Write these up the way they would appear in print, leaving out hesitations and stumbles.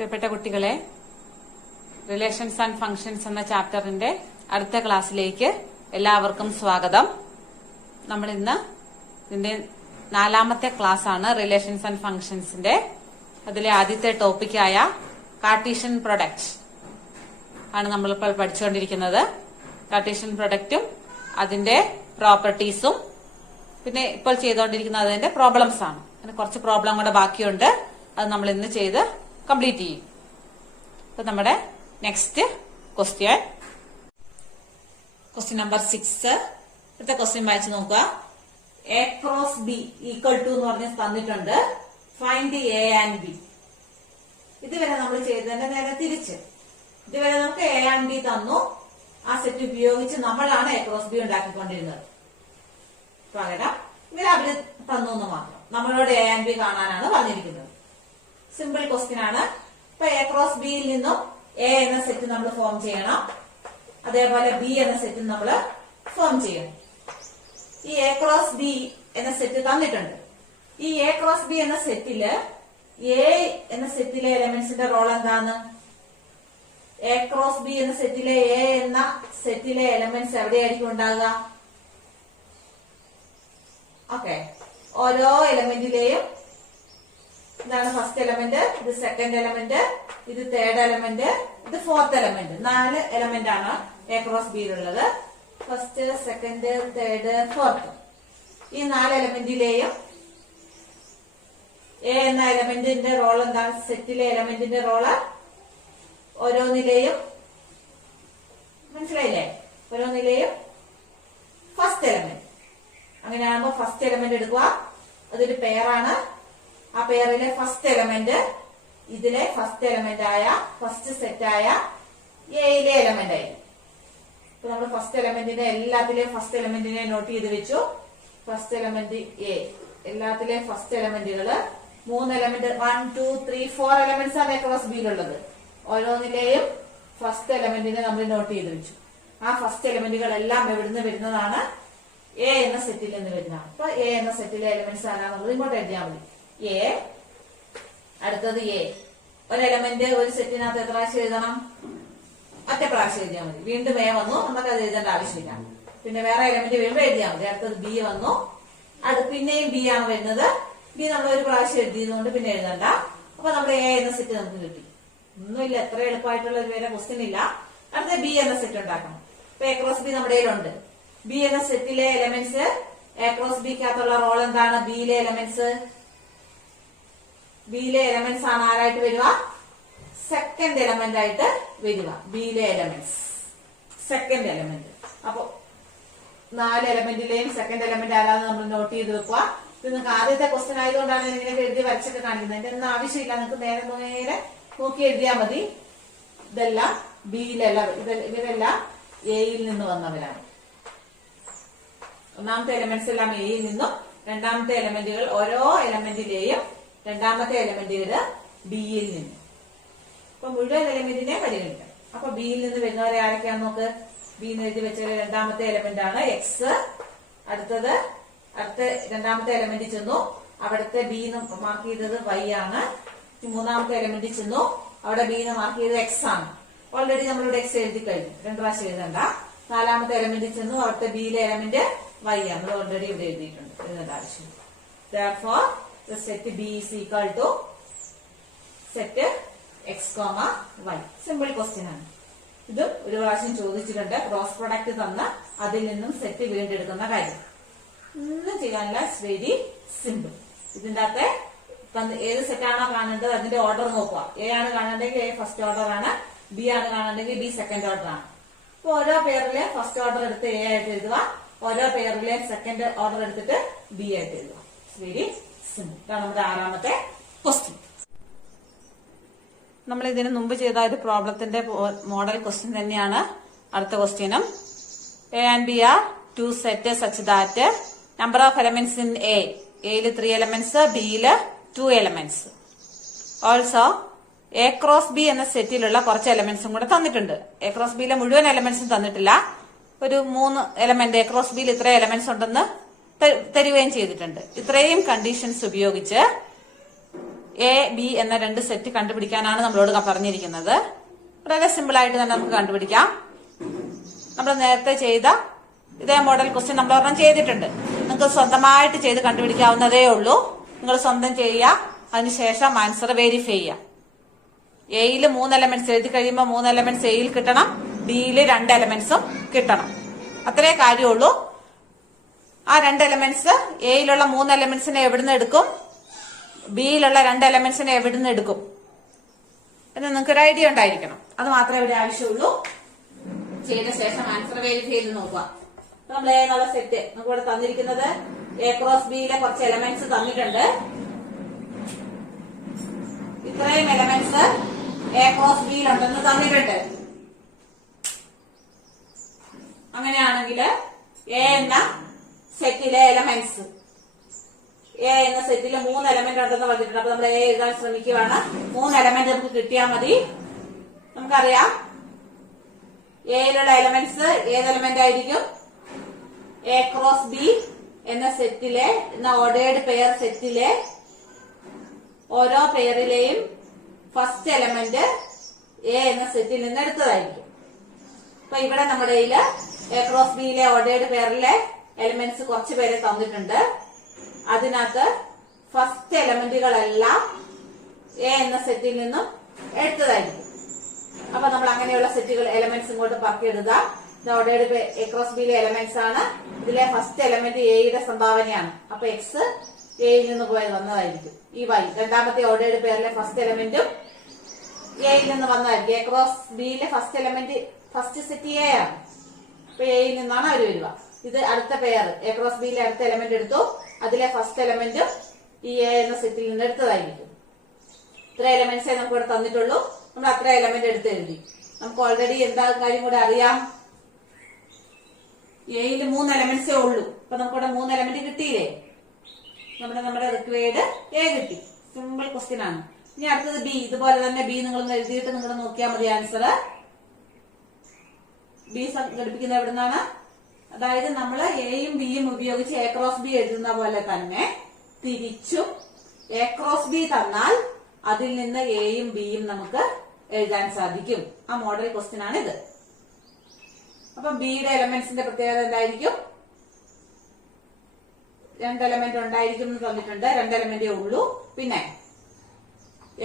പ്രിയപ്പെട്ട കുട്ടികളെ, relations and functions എന്ന ചാപ്റ്ററിന്റെ അടുത്ത ക്ലാസ്സിലേക്ക് എല്ലാവർക്കും സ്വാഗതം. നമ്മൾ ഇന്ന് ഇതിന്റെ 4ാമത്തെ ക്ലാസ് ആണ് റിലേഷൻസ് ആൻഡ് ഫംഗ്ഷൻസിന്റെ. അതിലെ ആദ്യത്തെ ടോപ്പിക്കായ കാർട്ടീഷ്യൻ പ്രൊഡക്റ്റ് ആണ് നമ്മളിപ്പോൾ പഠിച്ചുകൊണ്ടിരിക്കുന്നത്. കാർട്ടീഷ്യൻ പ്രൊഡക്റ്റും അതിന്റെ പ്രോപ്പർട്ടീസും പിന്നെ ഇപ്പോൾ ചെയ്തുകൊണ്ടിരിക്കുന്ന അതിന്റെ പ്രോബ്ലംസ് ആണ്. അങ്ങനെ കുറച്ച് പ്രോബ്ലം കൂടെ ബാക്കിയുണ്ട്. അത് നമ്മൾ ഇന്ന് ചെയ്ത് കംപ്ലീറ്റ് ചെയ്യും. അപ്പൊ നമ്മുടെ നെക്സ്റ്റ് ക്വസ്റ്റ്യൻ നമ്പർ 6. അടുത്ത ക്വസ്റ്റ്യൻ വായിച്ചു നോക്കുക. A cross B equal to എന്ന് പറഞ്ഞ് തന്നിട്ടുണ്ട്. Find A and B. ഇതുവരെ നമ്മൾ ചെയ്തതിന്റെ നേരെ തിരിച്ച്. ഇതുവരെ നമുക്ക് എ ആൻഡ് ബി തന്നു. ആ സെറ്റ് ഉപയോഗിച്ച് നമ്മളാണ് എ ക്രോസ് ബി ഉണ്ടാക്കിക്കൊണ്ടിരുന്നത്. പകരം അവര് തന്നു എന്ന് മാത്രം. നമ്മളോട് എ ആൻഡ് ബി കാണാനാണ് പറഞ്ഞിരിക്കുന്നത്. സിമ്പിൾ ക്വസ്റ്റ്യൻ ആണ്. ഇപ്പൊ എ ക്രോസ് ബിയിൽ നിന്നും എ എന്ന സെറ്റ് നമ്മൾ ഫോം ചെയ്യണം. അതേപോലെ ബി എന്ന സെറ്റ് നമ്മൾ ഫോം ചെയ്യണം. ഈ എ ക്രോസ് ബി എന്ന സെറ്റ് തന്നിട്ടുണ്ട്. ഈ എ ക്രോസ് ബി എന്ന സെറ്റില് എ എന്ന സെറ്റിലെ എലമെന്റ്സിന്റെ റോൾ എന്താണ്? എ ക്രോസ് ബി എന്ന സെറ്റിലെ എ എന്ന സെറ്റിലെ എലമെന്റ്സ് എവിടെയായിരിക്കും ഉണ്ടാകുക? ഓക്കെ, ഓരോ എലമെന്റിലെയും ഇതാണ് ഫസ്റ്റ് എലമെന്റ്, ഇത് സെക്കൻഡ് എലമെന്റ്, ഇത് തേർഡ് എലമെന്റ്, ഇത് ഫോർത്ത് എലമെന്റ്. 4 എലമെന്റ് ആണ് എ ക്രോസ് ബിയിലുള്ളത്. First, second, third, fourth. ഈ 4 എലമെന്റിലെയും എ എന്ന എലമെന്റിന്റെ റോൾ എന്താണ്? സെറ്റിലെ എലമെന്റിന്റെ റോള് ഓരോന്നിലെയും, മനസ്സിലായില്ലേ? ഓരോന്നിലെയും ഫസ്റ്റ് എലമെന്റ്. അങ്ങനെയാകുമ്പോ ഫസ്റ്റ് എലമെന്റ് എടുക്കുക. അതൊരു പെയറാണ്. ആ പെയറിലെ ഫസ്റ്റ് എലമെന്റ് ഇതിലെ ഫസ്റ്റ് എലമെന്റ് ആയ ഫസ്റ്റ് സെറ്റായ എയിലെ എലമെന്റ് ആയി. ഇപ്പൊ നമ്മൾ ഫസ്റ്റ് എലമെന്റിനെ എല്ലാത്തിലെയും ഫസ്റ്റ് എലമെന്റിനെ നോട്ട് ചെയ്ത് വെച്ചു. ഫസ്റ്റ് എലമെന്റ് എ, എല്ലാത്തിലെ ഫസ്റ്റ് എലമെന്റുകള് 3 എലമെന്റ്, 1, 2, 3, 4 എലമെന്റ്സ് ആണ് എ ക്രോസ് ബിയിലുള്ളത്. ഓരോന്നിലെയും ഫസ്റ്റ് എലമെന്റിനെ നമ്മൾ നോട്ട് ചെയ്ത് വെച്ചു. ആ ഫസ്റ്റ് എലമെന്റുകളെല്ലാം എവിടുന്ന് വരുന്നതാണ്? എ എന്ന സെറ്റിൽ നിന്ന് വരുന്നതാണ്. അപ്പൊ എ എന്ന സെറ്റിലെ എലമെന്റ്സ് ആണെന്നുള്ളത് ഇങ്ങോട്ട് എഴുതിയാൽ മതി. എ, അടുത്തത് എ. ഒരു എലമെന്റ് ഒരു സെറ്റിനകത്ത് എത്ര പ്രാവശ്യം എഴുതണം? ഒറ്റ പ്രാവശ്യം എഴുതിയാൽ മതി. വീണ്ടും എ വന്നു, നമുക്ക് അത് എഴുതേണ്ട ആവശ്യമില്ല. പിന്നെ വേറെ എലമെന്റ് വരുമ്പോൾ എഴുതിയാൽ മതി. അടുത്തത് ബി വന്നു, പിന്നെയും ബി ആണ് വരുന്നത്. ബി നമ്മൾ ഒരു പ്രാവശ്യം എഴുതിയതുകൊണ്ട് പിന്നെ എഴുതണ്ട. അപ്പൊ നമ്മുടെ എ എന്ന സെറ്റ് നമുക്ക് കിട്ടി. ഒന്നുമില്ല, എത്ര എളുപ്പമായിട്ടുള്ള ഒരു വേറെ ക്വസ്റ്റ്യൻ ഇല്ല. അടുത്ത ബി എന്ന സെറ്റ് ഉണ്ടാക്കണം. ഇപ്പൊ എ ക്രോസ് ബി നമ്മുടെ കയ്യിലുണ്ട്. ബി എന്ന സെറ്റിലെ എലമെന്റ്സ്, എ ക്രോസ് ബിക്കകത്തുള്ള റോൾ എന്താണ്? ബിയിലെ എലമെന്റ്സ് ആണ് ആരായിട്ട് വരിക? സെക്കൻഡ് എലമെന്റ് ആയിട്ട് വരിക. ബിയിലെ എലമെന്റ്സ് സെക്കൻഡ് എലമെന്റ്. അപ്പൊ 4 എലമെന്റിലെയും സെക്കൻഡ് എലമെന്റ് ആരാന്ന് നമ്മൾ നോട്ട് ചെയ്ത് വെക്കുക. ഇത് നിങ്ങൾക്ക് ആദ്യത്തെ ക്വസ്റ്റ്യൻ ആയതുകൊണ്ടാണ് ഇങ്ങനെ എഴുതി വരച്ചൊക്കെ കാണിക്കുന്നത്. എന്റെ ഒന്നും ആവശ്യമില്ല, നിങ്ങൾക്ക് നേരെ നോക്കി എഴുതിയാൽ മതി. ഇതെല്ലാം ഇവരെല്ലാം എയിൽ നിന്ന് വന്നവരാണ്. ഒന്നാമത്തെ എലമെന്റ്സ് എല്ലാം എയിൽ നിന്നും, രണ്ടാമത്തെ എലമെന്റുകൾ ഓരോ എലമെന്റിലെയും രണ്ടാമത്തെ എലമെന്റുകള് ബിയിൽ നിന്ന്. അപ്പൊ മുഴുവൻ എലമെന്റിനെ പരിഗണിക്കാം. അപ്പൊ ബിയിൽ നിന്ന് വരുന്നവരെ ആരൊക്കെയാന്ന് നോക്ക്. ബി എന്ന് എഴുതി വെച്ചാൽ രണ്ടാമത്തെ എലമെന്റ് ആണ് എക്സ്. അടുത്ത രണ്ടാമത്തെ എലമെന്റ് ചെന്നു, അവിടുത്തെ ബി എന്ന് മാർക്ക് ചെയ്തത് വൈ ആണ്. മൂന്നാമത്തെ എലമെന്റ് ചെന്നു, അവിടെ ബി എന്ന് മാർക്ക് ചെയ്തത് എക്സ് ആണ്. ഓൾറെഡി നമ്മളിവിടെ എക്സ് എഴുതി കഴിഞ്ഞു, 2 പ്രാവശ്യം എഴുതണ്ട. 4ാമത്തെ എലമെന്റ് ചെന്നു, അവിടുത്തെ ബിയിലെ എലമെന്റ് വൈ ആണ്. അത് ഓൾറെഡി ഇവിടെ എഴുതിയിട്ടുണ്ട്, എഴുതേണ്ട ആവശ്യമില്ല. Therefore, the set B is equal to set x, y. Simple question ആണ്. ഇത് ഒരു പ്രാവശ്യം ചോദിച്ചിട്ടുണ്ട്. ക്രോസ് പ്രൊഡക്റ്റ് തന്ന അതിൽ നിന്നും സെറ്റ് വീണ്ടെടുക്കുന്ന കാര്യം ഒന്നും ചെയ്യാനില്ല. It's very simple. ഇതിന്റെ അകത്തെ ഏത് സെറ്റാണോ കാണേണ്ടത് അതിന്റെ ഓർഡർ നോക്കുക. എ ആണ് കാണേണ്ടെങ്കിൽ എ ഫസ്റ്റ് ഓർഡർ ആണ്, ബി ആണ് കാണേണ്ടെങ്കിൽ ബി സെക്കൻഡ് ഓർഡർ ആണ്. അപ്പൊ ഓരോ പെയറിലെ ഫസ്റ്റ് ഓർഡർ എടുത്ത് എ ആയിട്ട് എഴുതുക, ഓരോ പെയറിലെ സെക്കൻഡ് ഓർഡർ എടുത്തിട്ട് ബി ആയിട്ട് എഴുതുക. It's very simple. ഇതാണ് നമ്മുടെ 6ാമത്തെ ക്വസ്റ്റ്യൻ. നമ്മൾ ഇതിന് മുമ്പ് ചെയ്ത ഒരു പ്രോബ്ലത്തിന്റെ മോഡൽ ക്വസ്റ്റ്യൻ തന്നെയാണ് അടുത്ത ക്വസ്റ്റ്യനും. A and B are 2 set such that number of elements in എയില് 3 എലമെന്റ്സ്, ബിയില് 2 elements. Also A cross B എന്ന സെറ്റിലുള്ള കുറച്ച് എലമെന്റ്സും കൂടെ തന്നിട്ടുണ്ട്. എ ക്രോസ് ബിയിലെ മുഴുവൻ എലമെന്റ്സും തന്നിട്ടില്ല. ഒരു 3 എലമെന്റ് എ ക്രോസ് ബിയിൽ ഇത്ര എലമെന്റ്സ് ഉണ്ടെന്ന് തരുകയും ചെയ്തിട്ടുണ്ട്. ഇത്രയും കണ്ടീഷൻസ് ഉപയോഗിച്ച് എ ബി എന്ന രണ്ട് സെറ്റ് കണ്ടുപിടിക്കാനാണ് നമ്മളോട് പറഞ്ഞിരിക്കുന്നത്. വളരെ സിമ്പിൾ ആയിട്ട് തന്നെ നമുക്ക് കണ്ടുപിടിക്കാം. നമ്മൾ നേരത്തെ ചെയ്ത ഇതേ മോഡൽ ക്വസ്റ്റ്യൻ നമ്മൾ ഒരെണ്ണം ചെയ്തിട്ടുണ്ട്. നിങ്ങൾക്ക് സ്വന്തമായിട്ട് ചെയ്ത് കണ്ടുപിടിക്കാവുന്നതേ ഉള്ളൂ. നിങ്ങൾ സ്വന്തം ചെയ്യുക, അതിനുശേഷം ആൻസർ വെരിഫൈ ചെയ്യുക. എയിൽ 3 എലമെന്റ്സ് എഴുതി കഴിയുമ്പോൾ 3 എലമെന്റ്സ് എയിൽ കിട്ടണം, ബിയിൽ 2 എലമെന്റ്സും കിട്ടണം. അത്രേ കാര്യമുള്ളൂ. ആ 2 എലമെന്റ്സ് എയിലുള്ള 3 എലമെന്റ്സിനെ എവിടുന്ന് എടുക്കും, ബിയിലുള്ള 2 എലമെന്റ്സിനെ എവിടുന്ന് എടുക്കും എന്ന് നിങ്ങൾക്കൊരു ഐഡിയ ഉണ്ടായിരിക്കണം. അത് മാത്രമേ ഇവിടെ ആവശ്യമുള്ളൂ. ചെയ്ത ശേഷം ആൻസർ വെരിഫൈ ചെയ്ത് നോക്കുക. നമ്മൾ എ എന്നുള്ള സെറ്റ് നമുക്ക് ഇവിടെ തന്നിരിക്കുന്നത് എ ക്രോസ് ബിയിലെ കുറച്ച് എലമെന്റ്സ് തന്നിട്ടുണ്ട്. ഇത്രയും എലമെന്റ്സ് എ ക്രോസ് ബിയിലുണ്ടെന്ന് തന്നിട്ടുണ്ട്. അങ്ങനെയാണെങ്കിൽ എ എന്ന സെറ്റിലെ എലമെന്റ്സ്, എ എന്ന സെറ്റില് 3 എലമെന്റ് ഉണ്ടെന്ന് പറഞ്ഞിട്ടുണ്ട്. അപ്പൊ നമ്മൾ എ എഴുതാൻ ശ്രമിക്കുകയാണ്. 3 എലമെന്റ് നമുക്ക് കിട്ടിയാൽ മതി. നമുക്കറിയാം എയിലുള്ള എലമെന്റ്സ് ഏത് എലമെന്റ് ആയിരിക്കും? എ ക്രോസ് ബി എന്ന സെറ്റിലെ ഓർഡേർഡ് പെയർ സെറ്റിലെ ഓരോ പെയറിലെയും ഫസ്റ്റ് എലമെന്റ് എ എന്ന സെറ്റിൽ നിന്ന് എടുത്തതായിരിക്കും. അപ്പൊ ഇവിടെ നമ്മുടെ എ ക്രോസ് ബിയിലെ ഓർഡേർഡ് പെയറിലെ എലമെന്റ്സ് കുറച്ച് പേരെ തന്നിട്ടുണ്ട്. അതിനകത്ത് ഫസ്റ്റ് എലമെന്റുകളെല്ലാം എ എന്ന സെറ്റിൽ നിന്നും എടുത്തതായിരിക്കും. അപ്പൊ നമ്മൾ അങ്ങനെയുള്ള സെറ്റുകൾ എലമെന്റ്സ് ഇങ്ങോട്ട് പറക്കിയിടുക. ഓർഡേർഡ് എ ക്രോസ് ബിയിലെ എലമെന്റ്സ് ആണ്. ഇതിലെ ഫസ്റ്റ് എലമെന്റ് എയുടെ സംഭാവനയാണ്. അപ്പൊ എക്സ് എയിൽ നിന്ന് വന്നതായിരിക്കും. ഈ വൈ രണ്ടാമത്തെ ഓർഡേർഡ് പെയറിലെ ഫസ്റ്റ് എലമെന്റും എയിൽ നിന്ന് വന്നതായിരിക്കും. എ ക്രോസ് ബിയിലെ first element first set A ആണ്. അപ്പൊ എയിൽ നിന്നാണ് അവർ വരിക. ഇത് അടുത്ത പെയർ എ ക്രോസ് ബിയിലെ അടുത്ത എലമെന്റ് എടുത്തു. അതിലെ ഫസ്റ്റ് എലമെന്റും ഈ എ എന്ന സെറ്റിൽ നിന്ന് എടുത്തതായിരിക്കും. ഇത്ര എലമെന്റ്സേ നമുക്ക് ഇവിടെ തന്നിട്ടുള്ളൂ. നമ്മൾ അത്ര എലമെന്റ് എടുത്ത് എഴുതി. നമുക്ക് ഓൾറെഡി എന്താ കാര്യം കൂടെ അറിയാം. എയിൽ 3 എലമെന്റ്സേ ഉള്ളൂ. അപ്പൊ നമുക്കിവിടെ 3 എലമെന്റ് കിട്ടിയില്ലേ? നമ്മുടെ റിക്വയർഡ് എ കിട്ടി. സിമ്പിൾ ക്വസ്റ്റ്യൻ ആണ്. ഇനി അടുത്തത് ബി. ഇതുപോലെ തന്നെ ബി നിങ്ങൾ എഴുതിയിട്ട് നിങ്ങൾ നോക്കിയാൽ മതി ആൻസർ. ബി സംഘടിപ്പിക്കുന്നത് എവിടെ നിന്നാണ്? അതായത് നമ്മൾ എയും ബിയും ഉപയോഗിച്ച് എ ക്രോസ് ബി എഴുതുന്ന പോലെ തന്നെ തിരിച്ചും എ ക്രോസ് ബി തന്നാൽ അതിൽ നിന്ന് എയും ബിയും നമുക്ക് എഴുതാൻ സാധിക്കും. ആ മോഡൽ ക്വസ്റ്റ്യൻ ആണ് ഇത്. അപ്പൊ ബിയുടെ എലമെന്റ്സിന്റെ പ്രത്യേകത എന്തായിരിക്കും? 2 എലമെന്റ് ഉണ്ടായിരിക്കും എന്ന് തന്നിട്ടുണ്ട്. 2 എലമെന്റേ ഉള്ളൂ. പിന്നെ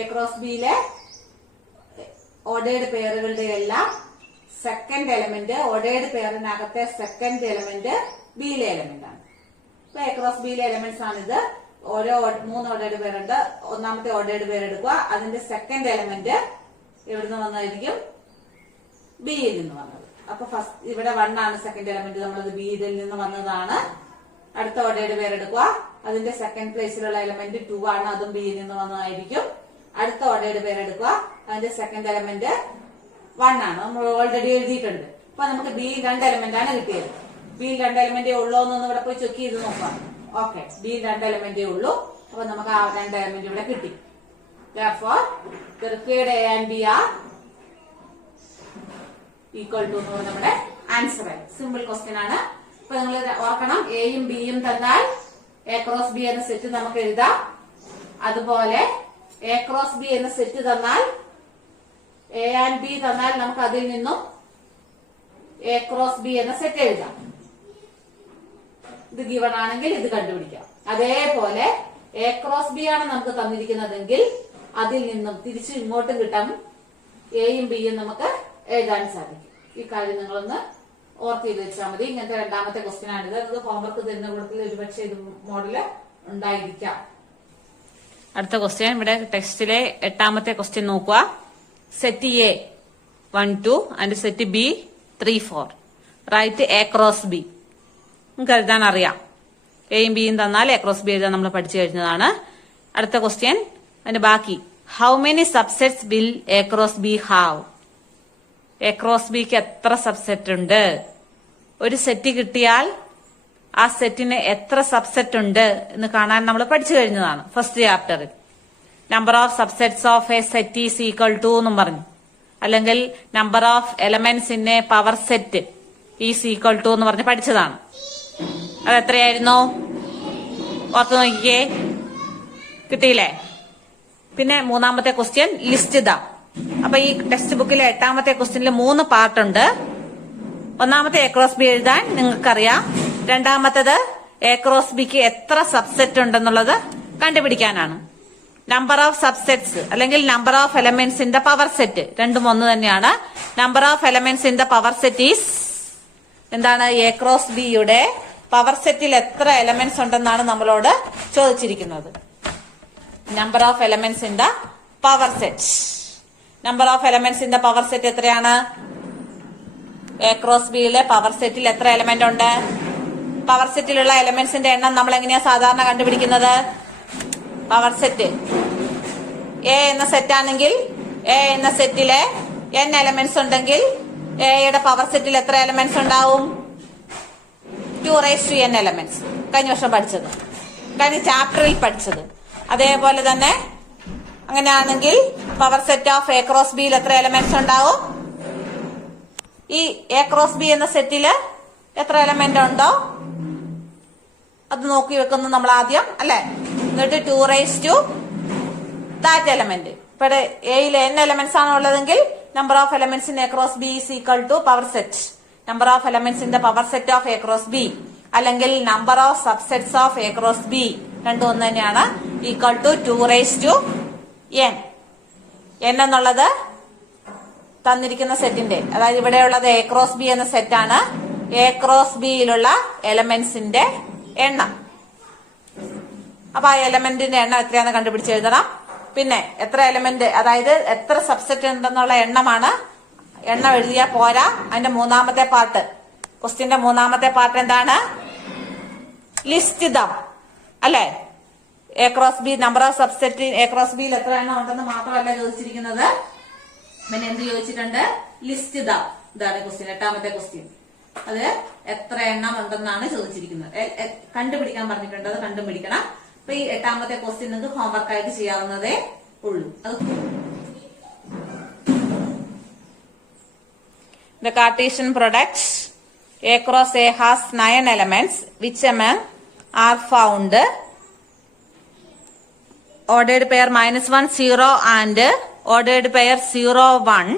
എ ക്രോസ് ബിയിലെ ഓർഡേർഡ് പെയറുകളുടെ എല്ലാം സെക്കൻഡ് എലമെന്റ്, ഓർഡേർഡ് പെയറിനകത്തെ സെക്കൻഡ് എലമെന്റ് ബിയിലെ എലമെന്റ് ആണ്. അപ്പൊ എ ക്രോസ് ബിയിലെ എലമെന്റ്സ് ആണിത്. ഓരോ 3 ഓർഡേർഡ് പെയർ ഉണ്ട്. ഒന്നാമത്തെ ഓർഡേർഡ് പെയർ എടുക്കുക. അതിന്റെ സെക്കൻഡ് എലമെന്റ് എവിടുന്ന് വന്നതായിരിക്കും? ബിയിൽ നിന്ന് വന്നത്. അപ്പൊ ഫസ്റ്റ് ഇവിടെ 1 ആണ് സെക്കൻഡ് എലമെന്റ്. നമ്മളത് ബിയിൽ നിന്ന് വന്നതാണ്. അടുത്ത ഓർഡേർഡ് പെയർ എടുക്കുക. അതിന്റെ സെക്കൻഡ് പ്ലേസിലുള്ള എലമെന്റ് 2 ആണ്. അതും ബിയിൽ നിന്ന് വന്നതായിരിക്കും. അടുത്ത ഓർഡേർഡ് പെയർ എടുക്കുക. അതിന്റെ സെക്കൻഡ് എലമെന്റ് 1 ആണ്. നമ്മൾ ഓൾറെഡി എഴുതിയിട്ടുണ്ട്. അപ്പൊ നമുക്ക് ബിയിൽ 2 എലമെന്റ് ആണ് കിട്ടിയത്. ബിയിൽ 2 എലമെന്റേ ഉള്ളൂ എന്നൊന്ന് ഇവിടെ പോയി ചെക്ക് ചെയ്ത് നോക്കാം. ഓക്കെ, ബിയിൽ 2 എലമെന്റേ ഉള്ളൂ. അപ്പൊ നമുക്ക് ആ 2 എലമെന്റ് ഇവിടെ കിട്ടി. Therefore, the required A and B are equal to നമ്മുടെ ആൻസർ ആയി. സിമ്പിൾ ക്വസ്റ്റ്യൻ ആണ്. അപ്പൊ നിങ്ങൾ ഓർക്കണം, എയും ബിയും തന്നാൽ എ ക്രോസ് ബി എന്ന സെറ്റ് നമുക്ക് എഴുതാം. അതുപോലെ എ ക്രോസ് ബി എന്ന സെറ്റ് തന്നാൽ എ ആൻഡ് ബി തന്നാൽ നമുക്ക് അതിൽ നിന്നും എ ക്രോസ് ബി എന്ന സെറ്റ് എഴുതാം. ഇത് ഗിവൺ ആണെങ്കിൽ ഇത് കണ്ടുപിടിക്കാം. അതേപോലെ എ ക്രോസ് ബി ആണ് നമുക്ക് തന്നിരിക്കുന്നതെങ്കിൽ അതിൽ നിന്നും തിരിച്ചു ഇങ്ങോട്ടും കിട്ടാം എയും ബിയും നമുക്ക് എഴുതാൻ സാധിക്കും. ഈ കാര്യം നിങ്ങളൊന്ന് ഓർത്ത് ചെയ്ത് വെച്ചാൽ മതി. ഇങ്ങനത്തെ രണ്ടാമത്തെ ക്വസ്റ്റ്യൻ ആണിത്. അത് ഹോംവർക്ക് തരുന്ന കൂട്ടത്തിൽ ഒരുപക്ഷെ ഇത് മോഡല് ഉണ്ടായിരിക്കാം. അടുത്ത ക്വസ്റ്റ്യൻ ഇവിടെ ടെക്സ്റ്റിലെ 8ാമത്തെ ക്വസ്റ്റ്യൻ നോക്കുക. Set A 1 2 and set B 3 4. Write a cross B. നമുക്ക് എഴുതാൻ അറിയാം. എയും ബിയും തന്നാൽ എ ക്രോസ് ബി എഴുതാൻ നമ്മൾ പഠിച്ചു കഴിഞ്ഞതാണ്. അടുത്ത ക്വസ്റ്റ്യൻ അതിന്റെ ബാക്കി. How many subsets will A cross B have? A cross ബിക്ക് എത്ര സബ്സെറ്റ് ഉണ്ട്? ഒരു സെറ്റ് കിട്ടിയാൽ ആ സെറ്റിന് എത്ര സബ്സെറ്റ് ഉണ്ട് എന്ന് കാണാൻ നമ്മൾ പഠിച്ചു കഴിഞ്ഞതാണ് ഫസ്റ്റ് ചാപ്റ്ററിൽ. Number of subsets of a set is equal to എന്നും പറഞ്ഞു. അല്ലെങ്കിൽ number of elements in a power set is equal to എന്ന് പറഞ്ഞ് പഠിച്ചതാണ്. അത് എത്രയായിരുന്നു? ഓർത്ത് നോക്കിക്കേ. കിട്ടിയില്ലേ? പിന്നെ മൂന്നാമത്തെ ക്വസ്റ്റ്യൻ ലിസ്റ്റ് ദ. അപ്പൊ ഈ ടെക്സ്റ്റ് ബുക്കിലെ 8ാമത്തെ ക്വസ്റ്റ്യനിൽ 3 പാർട്ടുണ്ട്. ഒന്നാമത്തെ എ ക്രോസ് ബി എഴുതാൻ നിങ്ങൾക്കറിയാം. രണ്ടാമത്തേത് എ ക്രോസ് ബിക്ക് എത്ര സബ്സെറ്റ് ഉണ്ടെന്നുള്ളത് കണ്ടുപിടിക്കാനാണ്. നമ്പർ ഓഫ് സബ്സെറ്റ്സ് അല്ലെങ്കിൽ number of elements in the power set രണ്ടും ഒന്ന് തന്നെയാണ്. Number of elements in the power set is എന്താണ്? എ ക്രോസ് ബിയുടെ പവർ സെറ്റിൽ എത്ര എലമെന്റ്സ് ഉണ്ടെന്നാണ് നമ്മളോട് ചോദിച്ചിരിക്കുന്നത്. Number of elements in the power set. Number of elements in the power set എത്രയാണ്? എ ക്രോസ് ബിയിലെ പവർ സെറ്റിൽ എത്ര എലമെന്റ് ഉണ്ട്? പവർ സെറ്റിലുള്ള എലമെന്റ്സിന്റെ എണ്ണം നമ്മൾ എങ്ങനെയാ സാധാരണ കണ്ടുപിടിക്കുന്നത്? പവർ സെറ്റ് എ എന്ന സെറ്റ് ആണെങ്കിൽ എ എന്ന സെറ്റിലെ n എലമെന്റ്സ് ഉണ്ടെങ്കിൽ എയുടെ പവർ സെറ്റിൽ എത്ര എലമെന്റ്സ് ഉണ്ടാവും? 2n elements. കഴിഞ്ഞ വർഷം പഠിച്ചത്, കഴിഞ്ഞ ചാപ്റ്ററിൽ പഠിച്ചത്. അതേപോലെ തന്നെ അങ്ങനെയാണെങ്കിൽ power set of A cross ബിയിൽ എത്ര എലമെന്റ്സ് ഉണ്ടാവും? ഈ എ ക്രോസ് ബി എന്ന സെറ്റില് എത്ര എലമെന്റ് ഉണ്ടോ അത് നോക്കി വെക്കുന്നു നമ്മൾ ആദ്യം, അല്ലെ? എന്നിട്ട് 2 that എലമെന്റ്. ഇപ്പൊ എയിൽ n എലമെന്റ്സ് ആണ് ഉള്ളതെങ്കിൽ number of elements in A cross B is equal to power set. Number of elements in the power set of A cross B അല്ലെങ്കിൽ number of subsets of A cross B രണ്ടും ഒന്ന് തന്നെയാണ്. Equal to 2n. n എന്നുള്ളത് തന്നിരിക്കുന്ന സെറ്റിന്റെ, അതായത് ഇവിടെയുള്ളത് A cross B എന്ന സെറ്റാണ്. എ ക്രോസ് ബിയിലുള്ള എലമെന്റ്സിന്റെ എണ്ണം. അപ്പൊ ആ എലമെന്റിന്റെ എണ്ണം എത്രയാണെന്ന് കണ്ടുപിടിച്ച് എഴുതണം. പിന്നെ എത്ര എലമെന്റ്, അതായത് എത്ര സബ്സെറ്റ് ഉണ്ടെന്നുള്ള എണ്ണമാണ്. എണ്ണം എഴുതിയാൽ പോരാ. അതിന്റെ മൂന്നാമത്തെ പാർട്ട്, ക്വസ്റ്റ്യന്റെ മൂന്നാമത്തെ പാർട്ട് എന്താണ്? ലിസ്റ്റ് ദം, അല്ലെ? A cross B number of subset A cross ബിയിൽ എത്ര എണ്ണം ഉണ്ടെന്ന് മാത്രമല്ല ചോദിച്ചിരിക്കുന്നത്, പിന്നെ എന്ത് ചോദിച്ചിട്ടുണ്ട്? ലിസ്റ്റ് ദം. ഇതാണ് ക്വസ്റ്റ്യൻ, 8ാമത്തെ ക്വസ്റ്റ്യൻ. അത് എത്ര എണ്ണം ഉണ്ടെന്നാണ് ചോദിച്ചിരിക്കുന്നത്. കണ്ടുപിടിക്കാൻ പറഞ്ഞിട്ടുണ്ട്, അത് കണ്ടുപിടിക്കണം. അപ്പൊ ഈ 8ാമത്തെ ക്വസ്റ്റ്യൻ നിങ്ങൾക്ക് ഹോംവർക്ക് ആയിട്ട് ചെയ്യാവുന്നതേ ഉള്ളൂ. The Cartesian product A cross A has 9 elements which among are found ordered pair -1 0 and ordered pair 0 1.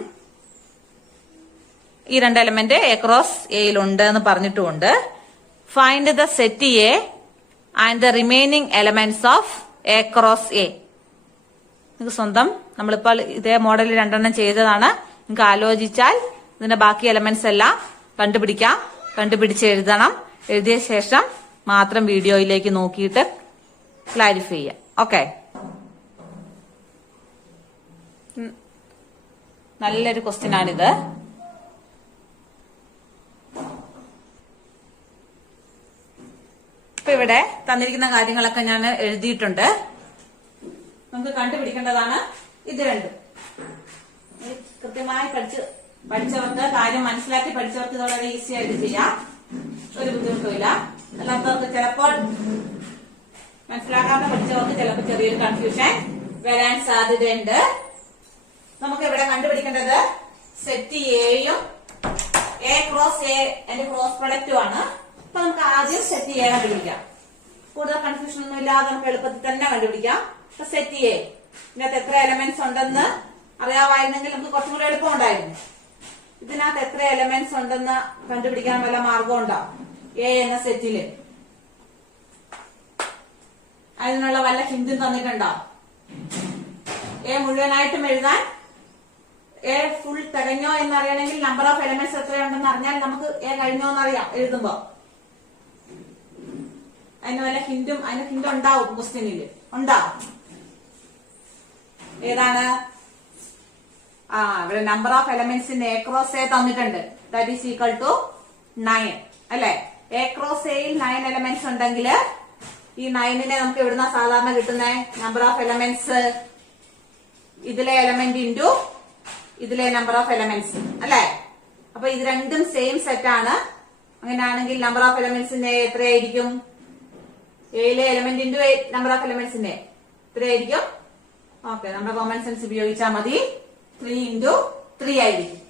ഈ രണ്ട് എലമെന്റ് എ ക്രോസ് എയിലുണ്ട് എന്ന് പറഞ്ഞിട്ടുമുണ്ട്. Find the set A and the remaining elements of A cross A. നിങ്ങൾക്ക് സ്വന്തം നമ്മളിപ്പോൾ ഇതേ model 2 ചെയ്തതാണ്. നിങ്ങൾക്ക് ആലോചിച്ചാൽ ഇതിന്റെ ബാക്കി എലമെന്റ്സ് എല്ലാം കണ്ടുപിടിക്കാം. കണ്ടുപിടിച്ച് എഴുതണം. എഴുതിയ ശേഷം മാത്രം വീഡിയോയിലേക്ക് നോക്കിയിട്ട് ക്ലാരിഫൈ ചെയ്യാം. ഓക്കെ, നല്ലൊരു ക്വസ്റ്റ്യൻ ആണിത്. ഇപ്പൊ ഇവിടെ തന്നിരിക്കുന്ന കാര്യങ്ങളൊക്കെ ഞാൻ എഴുതിയിട്ടുണ്ട്. നമുക്ക് കണ്ടുപിടിക്കേണ്ടതാണ് ഇത് രണ്ടും. കൃത്യമായി പഠിച്ചവർക്ക്, കാര്യം മനസ്സിലാക്കി പഠിച്ചവർക്ക് ഇത് വളരെ ഈസി ആയിട്ട് ചെയ്യാം. ഒരു ബുദ്ധിമുട്ടുമില്ല. അല്ലാത്തവർക്ക് ചിലപ്പോൾ മനസ്സിലാക്കാതെ പഠിച്ചവർക്ക് ചിലപ്പോൾ ചെറിയൊരു കൺഫ്യൂഷൻ വരാൻ സാധ്യതയുണ്ട്. നമുക്ക് ഇവിടെ കണ്ടുപിടിക്കേണ്ടത് സെറ്റ് എയും എ ക്രോസ് എ എന്റെ ക്രോസ് പ്രൊഡക്റ്റും ആണ്. അപ്പൊ നമുക്ക് ആദ്യം സെറ്റ് എ കണ്ടുപിടിക്കാം. കൂടുതൽ കൺഫ്യൂഷൻ ഒന്നും ഇല്ലാതെ നമുക്ക് എളുപ്പത്തിൽ തന്നെ കണ്ടുപിടിക്കാം. അപ്പൊ സെറ്റ് എ, ഇതിനകത്ത് എത്ര എലമെന്റ്സ് ഉണ്ടെന്ന് അറിയാമായിരുന്നെങ്കിൽ നമുക്ക് കുറച്ചും കൂടി എളുപ്പം ഉണ്ടായിരുന്നു. ഇതിനകത്ത് എത്ര എലമെന്റ്സ് ഉണ്ടെന്ന് കണ്ടുപിടിക്കാൻ വല്ല മാർഗം ഉണ്ടോ? എ എന്ന സെറ്റില് അതിനുള്ള വല്ല ഹിന്റും തന്നിട്ടുണ്ടോ? എ മുഴുവനായിട്ടും എഴുതാൻ, എ ഫുൾ തികഞ്ഞോ എന്നറിയണമെങ്കിൽ നമ്പർ ഓഫ് എലമെന്റ്സ് എത്രയുണ്ടെന്ന് അറിഞ്ഞാൽ നമുക്ക് എ കഴിഞ്ഞോ എന്നറിയാം എഴുതുമ്പോ. അതിന് വല്ല ഹിന്റും, അതിന് ഹിന്റ് ഉണ്ടാവും ക്വസ്റ്റ്യനില്, ഉണ്ടാവും. ഏതാണ്? ഇവിടെ number of elements in A cross A തന്നിട്ടുണ്ട്. ദാറ്റ് ഈസ് ഈക്വൽ ടു 9, അല്ലെ? എ ക്രോസ് എയിൽ 9 എലമെന്റ്സ് ഉണ്ടെങ്കിൽ ഈ 9നെ നമുക്ക് എവിടുന്ന സാധാരണ കിട്ടുന്നേ? നമ്പർ ഓഫ് എലമെന്റ്സ്, ഇതിലെ എലമെന്റ് ഇൻറ്റു ഇതിലെ നമ്പർ ഓഫ് എലമെന്റ്സ്, അല്ലെ? അപ്പൊ ഇത് രണ്ടും സെയിം സെറ്റ് ആണ്. അങ്ങനെയാണെങ്കിൽ നമ്പർ ഓഫ് എലമെന്റ്സിന്റെ എത്രയായിരിക്കും? എയിലെ എലമെന്റ് ഇൻറ്റു നമ്പർ ഓഫ് എലമെന്റ്സിന്റെ എത്രയായിരിക്കും? ഓക്കെ, നമ്മുടെ കോമൺ സെൻസ് ഉപയോഗിച്ചാൽ മതി. 3 into 3 ആയിരിക്കും.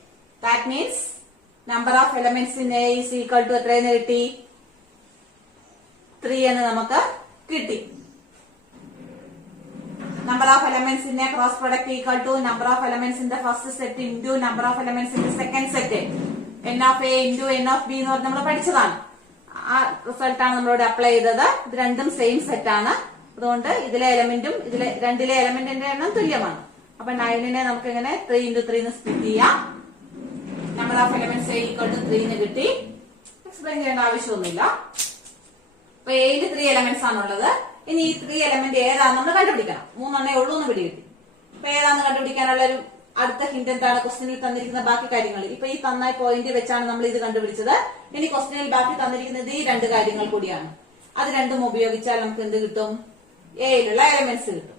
That means number of elements in A is equal to എത്രയെന്ന് കിട്ടി? 3 എന്ന് നമുക്ക് കിട്ടി. number of elements in a cross product equal to number of elements in the first set into number of elements in the second set. n of a into n of b എന്ന് പറഞ്ഞ് നമ്മൾ പഠിച്ചതാണ്. ആ റിസൾട്ടാണ് നമ്മളോട് apply ചെയ്തത്. ഇത് രണ്ടും സെയിം സെറ്റ് ആണ്. അതുകൊണ്ട് ഇതിലെ എലമെന്റും രണ്ടിലെ എലമെന്റിന്റെ എണ്ണം തുല്യമാണ്. അപ്പൊ 9നെ നമുക്ക് ഇങ്ങനെ 3 into 3 എന്ന് സ്പ്ലിറ്റ് ചെയ്യാം. Number of elements a equal to 3 എന്ന് കിട്ടി. എക്സ്പ്ലെയിൻ ചെയ്യേണ്ട ആവശ്യമൊന്നുമില്ല. അപ്പൊ എയിൽ 3 എലമെന്റ്സ് ആണുള്ളത്. ഇനി ഈ 3 എലമെന്റ് ഏതാണെന്ന് നമ്മൾ കണ്ടുപിടിക്കണം. 3 ഉള്ളൂ എന്ന് പിടികിട്ടി. അപ്പൊ ഏതാണെന്ന് കണ്ടുപിടിക്കാനുള്ള ഒരു അടുത്ത ഹിന്റ് എന്താണ്? ക്വസ്റ്റ്യനിൽ തന്നിരിക്കുന്ന ബാക്കി കാര്യങ്ങൾ. ഇപ്പൊ ഈ തന്ന പോയിന്റ് വെച്ചാണ് നമ്മൾ ഇത് കണ്ടുപിടിച്ചത്. ഇനി ക്വസ്റ്റ്യനിൽ ബാക്കി തന്നിരിക്കുന്നത് ഈ 2 കാര്യങ്ങൾ കൂടിയാണ്. അത് രണ്ടും ഉപയോഗിച്ചാൽ നമുക്ക് എന്ത് കിട്ടും? എയിലുള്ള എലമെന്റ്സ് കിട്ടും.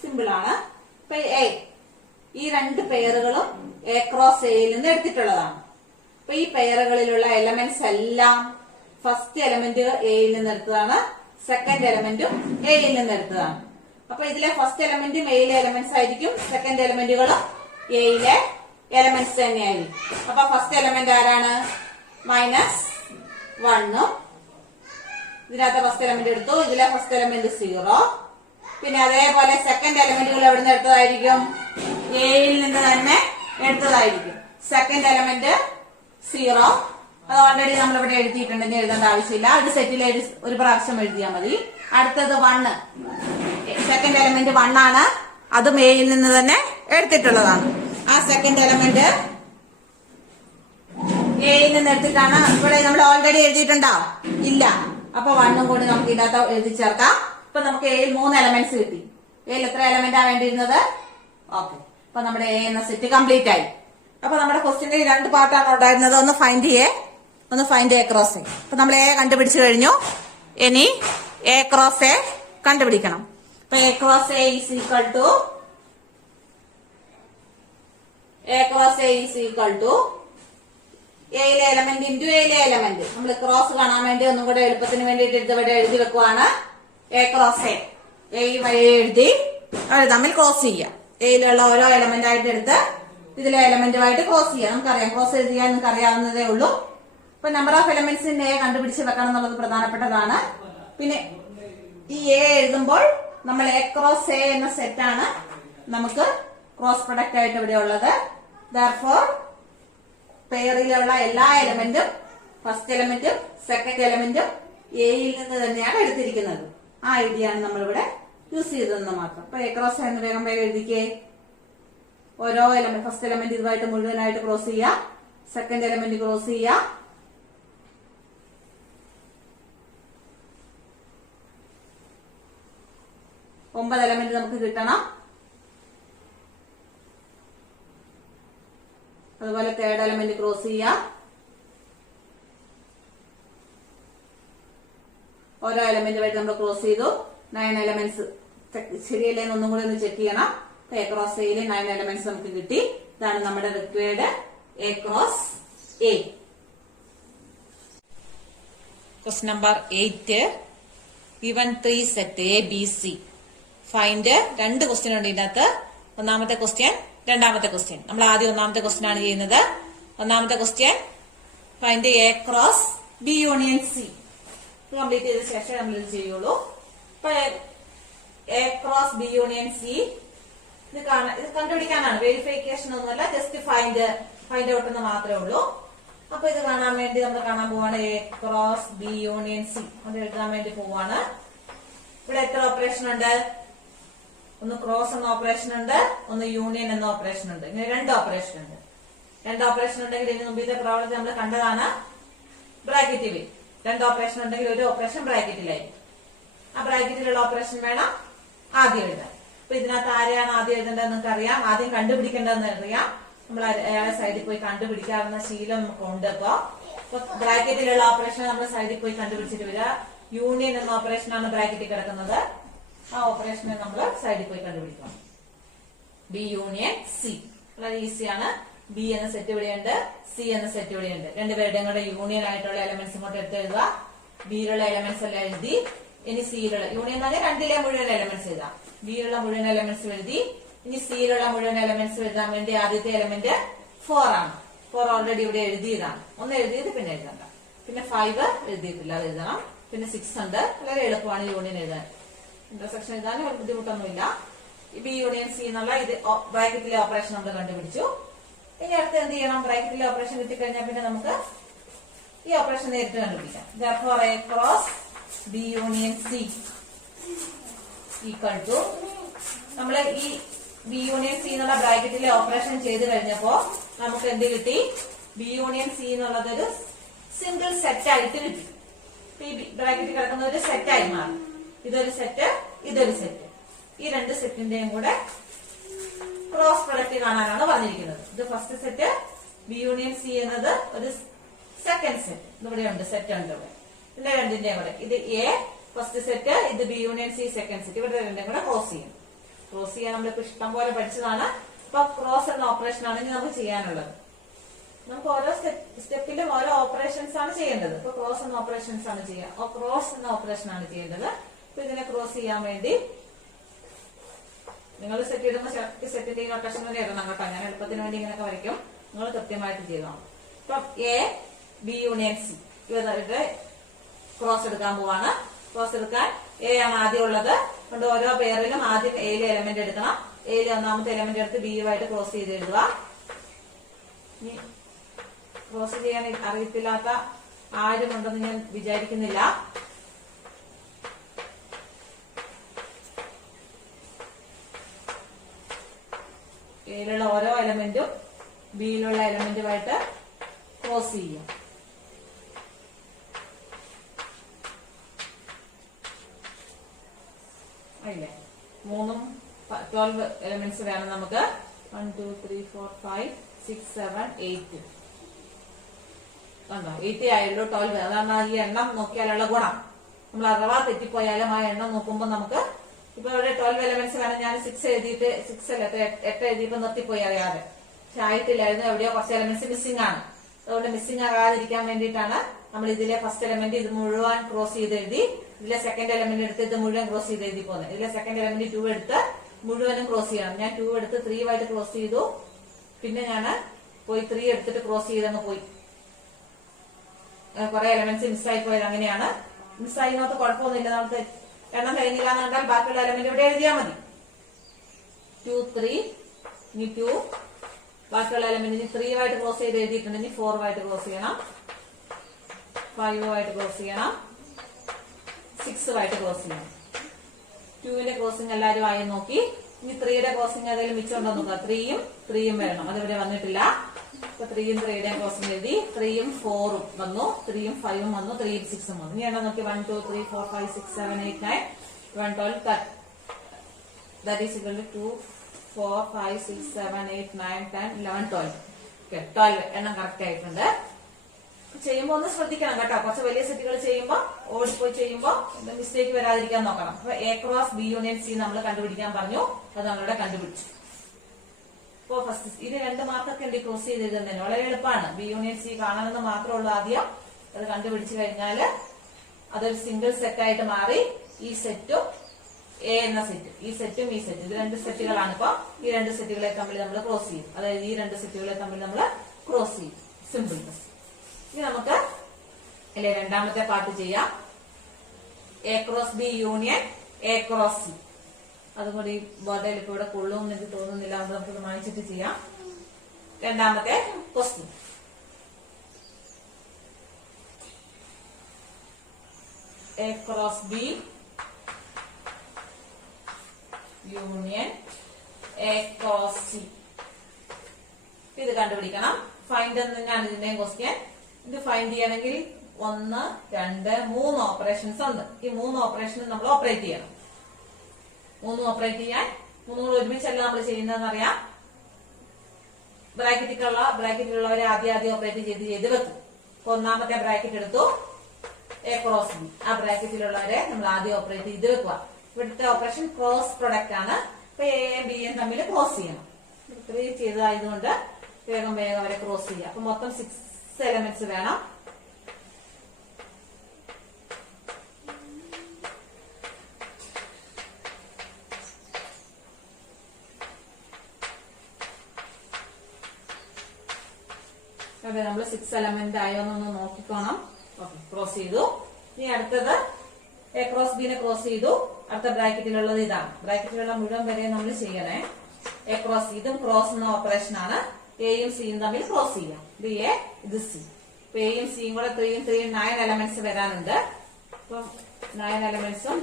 സിമ്പിൾ ആണ്. ഇപ്പൊ ഈ 2 പെയറുകളും എ ക്രോസ് എയിൽ നിന്ന് എടുത്തിട്ടുള്ളതാണ്. അപ്പൊ ഈ പെയറുകളിലുള്ള എലമെന്റ്സ് എല്ലാം ഫസ്റ്റ് എലമെന്റ് എയിൽ നിന്ന് എടുത്തതാണ്, സെക്കൻഡ് എലമെന്റും എയിൽ നിന്ന് എടുത്തതാണ്. അപ്പൊ ഇതിലെ ഫസ്റ്റ് എലമെന്റും എയിലെ എലമെന്റ്സ് ആയിരിക്കും, സെക്കൻഡ് എലമെന്റുകളും എയിലെ എലമെന്റ്സ് തന്നെയായിരിക്കും. അപ്പൊ ഫസ്റ്റ് എലമെന്റ് ആരാണ്? -1. ഇതിനകത്ത് ഫസ്റ്റ് എലമെന്റ് എടുത്തു. ഇതിലെ ഫസ്റ്റ് എലമെന്റ് 0. പിന്നെ അതേപോലെ സെക്കൻഡ് എലമെന്റുകൾ എവിടെ നിന്ന് എടുത്തതായിരിക്കും? എയിൽ നിന്ന് തന്നെ എടുത്തതായിരിക്കും. Second element 0. അത് ഓൾറെഡി നമ്മൾ ഇവിടെ എഴുതിയിട്ടുണ്ട്, ഇനി എഴുതേണ്ട ആവശ്യമില്ല. ഒരു സെറ്റിലെ ഒരു പ്രാവശ്യം എഴുതിയാൽ മതി. അടുത്തത് 1. സെക്കൻഡ് എലമെന്റ് 1 ആണ്. അതും എയിൽ നിന്ന് തന്നെ എടുത്തിട്ടുള്ളതാണ്. ആ സെക്കൻഡ് എലമെന്റ് എയിൽ നിന്ന് എടുത്തിട്ടാണ്. ഇവിടെ നമ്മൾ ഓൾറെഡി എഴുതിയിട്ടുണ്ടോ? ഇല്ല. അപ്പൊ 1 കൂടി നമുക്ക് ഇതിനകത്ത് എഴുതി ചേർക്കാം. ഇപ്പൊ നമുക്ക് എയിൽ 3 എലമെന്റ്സ് കിട്ടി. എയിൽ എത്ര എലമെന്റാ വേണ്ടിയിരുന്നത്? ഓക്കെ. അപ്പൊ നമ്മുടെ എ എന്ന സെറ്റ് കംപ്ലീറ്റ് ആയി. അപ്പൊ നമ്മുടെ ക്വസ്റ്റ്യനിൽ 2 പാർട്ടാണ് ഉണ്ടായിരുന്നത്. ഒന്ന് ഫൈൻഡ് എ, ഒന്ന് ഫൈൻഡ് എ ക്രോസ് എ. അപ്പൊ നമ്മൾ എ കണ്ടുപിടിച്ചു കഴിഞ്ഞു. ഇനി എ ക്രോസ് എ കണ്ടുപിടിക്കണം. അപ്പൊ A cross A is equal to എയിലെ എലമെന്റ് ഇൻറ്റു എയിലെ എലമെന്റ്. നമ്മൾ ക്രോസ് കാണാൻ വേണ്ടി ഒന്നും കൂടെ എളുപ്പത്തിന് വേണ്ടിയിട്ട് ഇവിടെ എഴുതി വെക്കുവാണ്. എ ക്രോസ് എ വഴി എഴുതി അവർ തമ്മിൽ ക്രോസ് ചെയ്യാം. എയിലുള്ള ഓരോ എലമെന്റ് ആയിട്ട് എടുത്ത് ഇതിലെ എലമെന്റുമായിട്ട് ക്രോസ് ചെയ്യാം. നമുക്കറിയാം, ക്രോസ് എഴുതിയാൽ നിങ്ങൾക്ക് അറിയാവുന്നതേ ഉള്ളൂ. ഇപ്പൊ നമ്പർ ഓഫ് എലമെന്റ്സിന്റെ എ കണ്ടുപിടിച്ച് വെക്കണം എന്നുള്ളത് പ്രധാനപ്പെട്ടതാണ്. പിന്നെ ഈ എ എഴുതുമ്പോൾ നമ്മൾ എ ക്രോസ് എ എന്ന സെറ്റാണ് നമുക്ക് ക്രോസ് പ്രൊഡക്റ്റ് ആയിട്ട് ഇവിടെ ഉള്ളത്. ദർഫോർ പെയറിലുള്ള എല്ലാ എലമെന്റും ഫസ്റ്റ് എലമെന്റും സെക്കൻഡ് എലമെന്റും എയിൽ നിന്ന് തന്നെയാണ് എടുത്തിരിക്കുന്നത്. ആ ഐഡിയാണ് നമ്മളിവിടെ യൂസ് ചെയ്തതെന്ന് മാത്രം. അപ്പൊ എ ക്രോസ് എന്ന് വേഗം എഴുതിക്കേ. ഓരോ എലമെന്റ്, ഫസ്റ്റ് എലമെന്റ് ഇതുമായിട്ട് മുഴുവനായിട്ട് ക്രോസ് ചെയ്യാം, സെക്കൻഡ് എലമെന്റ് ക്രോസ് ചെയ്യാം, ഒമ്പത് എലമെന്റ് നമുക്ക് കിട്ടണം. അതുപോലെ തേർഡ് എലമെന്റ് ക്രോസ് ചെയ്യാം. ഓരോ എലമെന്റുമായിട്ട് നമ്മൾ ക്രോസ് ചെയ്തു. 9 എലമെന്റ്സ് ശരിയല്ലേ ഒന്നും കൂടി ഒന്ന് ചെക്ക് ചെയ്യണം. എ ക്രോസ് എയില് 9 എലമെന്റ്സ് നമുക്ക് കിട്ടി. ഇതാണ് നമ്മുടെ required A cross A. Question number 8. given 3 set A B C. Find 2 question ഉണ്ട് ഇതിനകത്ത്. ഒന്നാമത്തെ ക്വസ്റ്റ്യൻ, രണ്ടാമത്തെ ക്വസ്റ്റ്യൻ. നമ്മൾ ആദ്യം ഒന്നാമത്തെ ക്വസ്റ്റ്യൻ ആണ് ചെയ്യുന്നത്. ഒന്നാമത്തെ question find A cross B union C. Complete ചെയ്ത ശേഷം നമ്മൾ ഇത് ചെയ്യുള്ളൂ. ഇപ്പൊ A cross B union C ഇത് കണ്ടുപിടിക്കാനാണ്, വെരിഫിക്കേഷൻ ഒന്നുമല്ല, ജസ്റ്റ് ഫൈൻഡ് ഔട്ട് എന്ന് മാത്രമേ ഉള്ളൂ. അപ്പൊ ഇത് കാണാൻ വേണ്ടി നമ്മൾ കാണാൻ പോവാണ്. A cross B union C അത് എഴുതാൻ വേണ്ടി പോവാണ്. ഇവിടെ എത്ര ഓപ്പറേഷൻ ഉണ്ട്? ഒന്ന് ക്രോസ് എന്ന ഓപ്പറേഷൻ ഉണ്ട്, ഒന്ന് യൂണിയൻ എന്ന ഓപ്പറേഷൻ ഉണ്ട്. ഇങ്ങനെ 2 ഓപ്പറേഷൻ ഉണ്ട്. 2 ഓപ്പറേഷൻ ഉണ്ടെങ്കിൽ ഇതിന് മുമ്പത്തെ പ്രോബ്ലത്തിൽ നമ്മൾ കണ്ടതാണ് ബ്രാക്കറ്റിൽ. 2 ഓപ്പറേഷൻ ഉണ്ടെങ്കിൽ ഒരു ഓപ്പറേഷൻ ബ്രാക്കറ്റിലായിരിക്കും. ആ ബ്രാക്കറ്റിലുള്ള ഓപ്പറേഷൻ വേണം ആദ്യം എഴുതാൻ. അപ്പൊ ഇതിനകത്ത് ആരെയാണ് ആദ്യം എഴുതേണ്ടത് നിങ്ങൾക്ക് അറിയാം. ആദ്യം കണ്ടുപിടിക്കേണ്ടതെന്ന് അറിയാം. നമ്മൾ അയാളെ സൈഡിൽ പോയി കണ്ടുപിടിക്കാവുന്ന ശീലം നമുക്കുണ്ട്. അപ്പൊ ബ്രാക്കറ്റിലുള്ള ഓപ്പറേഷൻ നമ്മൾ സൈഡിൽ പോയി കണ്ടുപിടിച്ചിട്ട് വരിക. യൂണിയൻ എന്ന ഓപ്പറേഷനാണ് ബ്രാക്കറ്റിൽ കിടക്കുന്നത്. ആ ഓപ്പറേഷനെ നമ്മൾ സൈഡിൽ പോയി കണ്ടുപിടിക്കണം. ബി യൂണിയൻ സി വളരെ ഈസിയാണ്. ബി എന്ന സെറ്റ് ഇവിടെയുണ്ട്, സി എന്ന സെറ്റ് ഇവിടെയുണ്ട്. രണ്ടുപേരുടെയും കൂടെ യൂണിയൻ ആയിട്ടുള്ള എലമെന്റ്സ് ഇങ്ങോട്ട് എടുത്ത് എഴുതുക. ബിയിലുള്ള എലമെന്റ്സ് എല്ലാം എഴുതി. ഇനി സിയിലുള്ള യൂണിയൻ എന്ന് പറഞ്ഞാൽ 2ലെ മുഴുവൻ എലമെന്റ്സ് എഴുതാം. ബിയിലുള്ള മുഴുവൻ എലമെന്റ്സ് എഴുതി. ഇനി സിയിലുള്ള മുഴുവൻ എലമെന്റ്സ് എഴുതാൻ വേണ്ടി ആദ്യത്തെ എലമെന്റ് 4 ആണ്. 4 ഓൾറെഡി ഇവിടെ എഴുതിയതാണ്. ഒന്ന് എഴുതിയത് പിന്നെ എഴുതണ്ട. പിന്നെ 5 എഴുതിയിട്ടില്ല, അത് എഴുതണം. പിന്നെ 6 ഉണ്ട്. വളരെ എളുപ്പമാണ് യൂണിയൻ എഴുതാൻ. ഇന്റർസെക്ഷൻ എഴുതാനും ഒരു ബുദ്ധിമുട്ടൊന്നുമില്ല. ബി യൂണിയൻ സി എന്നുള്ള ഇത് ബ്രാക്കറ്റിലെ ഓപ്പറേഷൻ നമ്മൾ കണ്ടുപിടിച്ചു. ഇനി അടുത്ത് എന്ത് ചെയ്യണം? ബ്രാക്കറ്റിലെ ഓപ്പറേഷൻ കിട്ടിക്കഴിഞ്ഞാൽ പിന്നെ നമുക്ക് ഈ ഓപ്പറേഷൻ നേരിട്ട് കണ്ടുപിടിക്കാം. therefore A cross B union C equal to നമ്മള് ഈ ബി യൂണിയൻ സി എന്നുള്ള ബ്രാക്കറ്റിലെ ഓപ്പറേഷൻ ചെയ്ത് കഴിഞ്ഞപ്പോ നമുക്ക് എന്ത് കിട്ടി? ബി യൂണിയൻ സി എന്നുള്ളത് ഒരു സിംഗിൾ സെറ്റ് ആയിട്ട് കിട്ടി. ഈ ബ്രാക്കറ്റിൽ കിടക്കുന്ന ഒരു സെറ്റായി മാറി. ഇതൊരു സെറ്റ്, ഇതൊരു സെറ്റ്. ഈ രണ്ട് സെറ്റിന്റെയും കൂടെ ക്രോസ് പ്രൊഡക്റ്റ് കാണാനാണ് പറഞ്ഞിരിക്കുന്നത്. ഇത് first set, B union C എന്നത് ഒരു സെക്കൻഡ് സെറ്റ്. ഇവിടെ ഉണ്ട്, സെറ്റ് ഉണ്ട് ഇവിടെ. ഇതിന്റെ രണ്ടിന്റെയും കൂടെ ഇത് എ ഫസ്റ്റ് സെറ്റ്, ഇത് B union C second set. ഇവിടെ രണ്ടും കൂടെ ക്രോസ് ചെയ്യും. ക്രോസ് ചെയ്യാൻ നമ്മളിപ്പോ ഇഷ്ടം പോലെ പഠിച്ചതാണ്. ഇപ്പൊ ക്രോസ് എന്ന ഓപ്പറേഷൻ ആണ് ഇനി നമുക്ക് ചെയ്യാനുള്ളത്. നമുക്ക് ഓരോ സ്റ്റെപ്പിലും ഓരോ ഓപ്പറേഷൻസ് ആണ് ചെയ്യേണ്ടത്. ഇപ്പൊ ക്രോസ് എന്ന ഓപ്പറേഷൻസ് ആണ് ചെയ്യുക. ക്രോസ് എന്ന ഓപ്പറേഷൻ ആണ് ചെയ്യേണ്ടത്. അപ്പൊ ഇതിനെ ക്രോസ് ചെയ്യാൻ വേണ്ടി നിങ്ങൾ സെറ്റ് ഇടുമ്പോൾ സെറ്റിന്റെ ഈ നൊട്ടേഷൻ വരെ ഇടണം കേട്ടോ. ഞാൻ എളുപ്പത്തിന് വേണ്ടി ഇങ്ങനെയൊക്കെ വരയ്ക്കും. നിങ്ങൾ കൃത്യമായിട്ട് ചെയ്തോണം. ഇപ്പൊ എ ബി യൂണിയൻ സി ഇവരുടെ ക്രോസ് എടുക്കാൻ പോവാണ്. ക്രോസ് എടുക്കാൻ എ ആണ് ആദ്യം ഉള്ളത്. അതുകൊണ്ട് ഓരോ പേരിലും ആദ്യം എയിലെ എലമെന്റ് എടുക്കണം. എയിലെ ഒന്നാമത്തെ എലമെന്റ് എടുത്ത് ബി യുമായിട്ട് ക്രോസ് ചെയ്ത് എഴുതുക. ക്രോസ് ചെയ്യാൻ അറിയത്തില്ലാത്ത ആരും ഉണ്ടെന്ന് ഞാൻ വിചാരിക്കുന്നില്ല. എയിലുള്ള ഓരോ എലമെന്റും ബിയിലുള്ള എലമെന്റുമായിട്ട് ക്രോസ് ചെയ്യും. അല്ലേ? 12 എലമെന്റ്സ് വേണം നമുക്ക്. 1 2 3 4 5 6 7 8 കണ്ടോ? 8 ആയുള്ളൂ. 12 അതാണ് ഈ എണ്ണം നോക്കിയാലുള്ള ഗുണം. നമ്മൾ അഥവാ തെറ്റിപ്പോയാലും ആ എണ്ണം നോക്കുമ്പോൾ നമുക്ക് ഇപ്പൊ ഇവിടെ 12 എലമെന്റ്സ് വേണം. ഞാൻ 6 എഴുതിയിട്ട് 6 അല്ല 8 എഴുതിയപ്പോ നിർത്തിപ്പോയി അറിയാതെ. പക്ഷെ ആയിട്ടില്ലായിരുന്നു. എവിടെയോ കുറച്ച് എലമെന്റ്സ് മിസ്സിംഗ് ആണ്. അതുകൊണ്ട് മിസ്സിംഗ് ആകാതിരിക്കാൻ വേണ്ടിയിട്ടാണ് നമ്മൾ ഇതിലെ ഫസ്റ്റ് എലമെന്റ് ഇത് മുഴുവൻ ക്രോസ് ചെയ്ത് എഴുതി. ഇതിലെ സെക്കൻഡ് എലമെന്റ് എടുത്ത് ഇത് മുഴുവൻ ക്രോസ് ചെയ്ത് എഴുതി പോകുന്നത്. ഇതിലെ സെക്കൻഡ് എലമെന്റ് 2 എടുത്ത് മുഴുവനും ക്രോസ് ചെയ്യണം. ഞാൻ 2 എടുത്ത് 3 ആയിട്ട് ക്രോസ് ചെയ്തു. പിന്നെ ഞാൻ പോയി 3 എടുത്തിട്ട് ക്രോസ് ചെയ്തങ്ങ് പോയി. കുറെ എലമെന്റ്സ് മിസ്സായി പോയത് അങ്ങനെയാണ്. മിസ്സായിനകത്ത് കുഴപ്പമൊന്നുമില്ല. നമുക്ക് എണ്ണം കഴിഞ്ഞില്ല എന്ന് കണ്ടാൽ ബാക്കിയുള്ള എലമെന്റ് ഇവിടെ എഴുതിയാൽ മതി. 2 3 ഇനി 2 ബാക്കിയുള്ള എലമെന്റിന് 3 ആയിട്ട് ക്രോസ് ചെയ്ത് എഴുതിയിട്ടുണ്ടെങ്കിൽ 4 ആയിട്ട് ക്രോസ് ചെയ്യണം. 5 ആയിട്ട് ക്രോസ് ചെയ്യണം. 6 ആയിട്ട് ക്രോസ് ചെയ്യണം. 2ന്റെ ക്രോസിംഗ് എല്ലാവരും ആയി നോക്കി. ഇനി 3യുടെ ക്രോസിംഗ് ഏതെങ്കിലും മിച്ചമുണ്ടോ നോക്കുക. 3യും വരണം. അതിവിടെ വന്നിട്ടില്ല. ഇപ്പൊ 3യും 3യുടെയും ക്രോസിംഗ് എഴുതി. 3യും 4ഉം വന്നു. 3യും 5ഉം വന്നു. 3യും 6ഉം വന്നു. ഇനി എണ്ണം നോക്കി. 1 2 3 4 5 6 7 8 9 11 12 that is equal to 2 4 5 6 7 8 9 10 11 12. Okay, 12 എണ്ണം കറക്റ്റ് ആയിട്ടുണ്ട്. ചെയ്യുമ്പോ ഒന്ന് ശ്രദ്ധിക്കണം കേട്ടോ. കുറച്ച് വലിയ സെറ്റുകൾ ചെയ്യുമ്പോ ഓടിപ്പോയി ചെയ്യുമ്പോ മിസ്റ്റേക്ക് വരാതിരിക്കാൻ നോക്കണം. അപ്പൊ A cross B union C നമ്മൾ കണ്ടുപിടിക്കാൻ പറഞ്ഞു. അത് നമ്മളിവിടെ കണ്ടുപിടിച്ചു. ഇപ്പൊ ഫസ്റ്റ് ഇത് 2 മാർക്കൊക്കെ ഉണ്ട് ക്രോസ് ചെയ്ത് എഴുതുന്നതിന്. വളരെ എളുപ്പമാണ്. ബി യൂണിയൻ സി കാണണമെന്ന് മാത്രമേ ഉള്ളൂ. ആദ്യം അത് കണ്ടുപിടിച്ചു കഴിഞ്ഞാല് അതൊരു സിംഗിൾ സെറ്റ് ആയിട്ട് മാറി. ഈ സെറ്റും എ എന്ന സെറ്റ്, ഈ സെറ്റും ഈ സെറ്റും, ഇത് 2 സെറ്റുകളാണ്. ഇപ്പൊ ഈ 2 സെറ്റുകളെ തമ്മിൽ നമ്മൾ ക്രോസ് ചെയ്യും. അതായത് ഈ 2 സെറ്റുകളെ തമ്മിൽ നമ്മൾ ക്രോസ് ചെയ്യും. സിമ്പിൾ. ഇനി നമുക്ക് അല്ലെ രണ്ടാമത്തെ പാർട്ട് ചെയ്യാം. A cross B union A cross C. അതും കൂടി ഈ ബോർഡിൽ ഇപ്പൊ ഇവിടെ കൊള്ളുമെന്ന് എനിക്ക് തോന്നുന്നില്ല. അത് നമുക്ക് വായിച്ചിട്ട് ചെയ്യാം. രണ്ടാമത്തെ question. A cross B union A cross C. ഇത് കണ്ടുപിടിക്കണം. ഫൈൻഡ് എന്ന് തന്നെയാണ് ഇതിന്റെയും ക്വസ്റ്റ്യൻ. ഇത് ഫൈൻഡ് ചെയ്യണമെങ്കിൽ 1 2 3 ഓപ്പറേഷൻസ് ഉണ്ട്. ഈ 3 ഓപ്പറേഷനും നമ്മൾ ഓപ്പറേറ്റ് ചെയ്യണം. 3 ഓപ്പറേറ്റ് ചെയ്യാൻ 3 ഒരുമിച്ചല്ല നമ്മൾ ചെയ്യുന്നതെന്ന് അറിയാം. ബ്രാക്കറ്റിലുള്ളവരെ ആദ്യം ഓപ്പറേറ്റ് ചെയ്ത് വെക്കും. അപ്പൊ ഒന്നാമത്തെ ബ്രാക്കറ്റ് എടുത്തു എ ക്രോസ് ബി. ആ ബ്രാക്കറ്റിലുള്ളവരെ നമ്മൾ ആദ്യം ഓപ്പറേറ്റ് ചെയ്ത് വെക്കുക. ഇവിടുത്തെ ഓപ്പറേഷൻ ക്രോസ് പ്രൊഡക്റ്റ് ആണ്. അപ്പൊ എയും ബിയും തമ്മിൽ ക്രോസ് ചെയ്യണം. 3 ചെയ്തതായതുകൊണ്ട് വേഗം അവരെ ക്രോസ് ചെയ്യാം. അപ്പൊ മൊത്തം 6 എലമെന്റ്സ് വേണം. അതെ, നമ്മൾ 6 എലമെന്റ് ആയോന്നൊന്ന് നോക്കിക്കോണം. ഓക്കെ, ക്രോസ് ചെയ്തു. ഇനി അടുത്തത് എ ക്രോസ് ബിനെ ക്രോസ് ചെയ്തു. അടുത്ത ബ്രാക്കറ്റിലുള്ളത് ഇതാണ്. ബ്രാക്കറ്റിലുള്ള മുഴുവൻ വരെ നമ്മൾ ചെയ്യണേ. എ ക്രോസ് ഇതും ക്രോസ് എന്ന ഓപ്പറേഷൻ ആണ്. എയും സിയും തമ്മിൽ ക്രോസ് ചെയ്യാം. ഇത് എ, ഇത് സി. അപ്പൊ എയും സിയും കൂടെ 3 യും 9 എലമെന്റ്സ് വരാനുണ്ട്. അപ്പം 9 എലമെന്റ്സും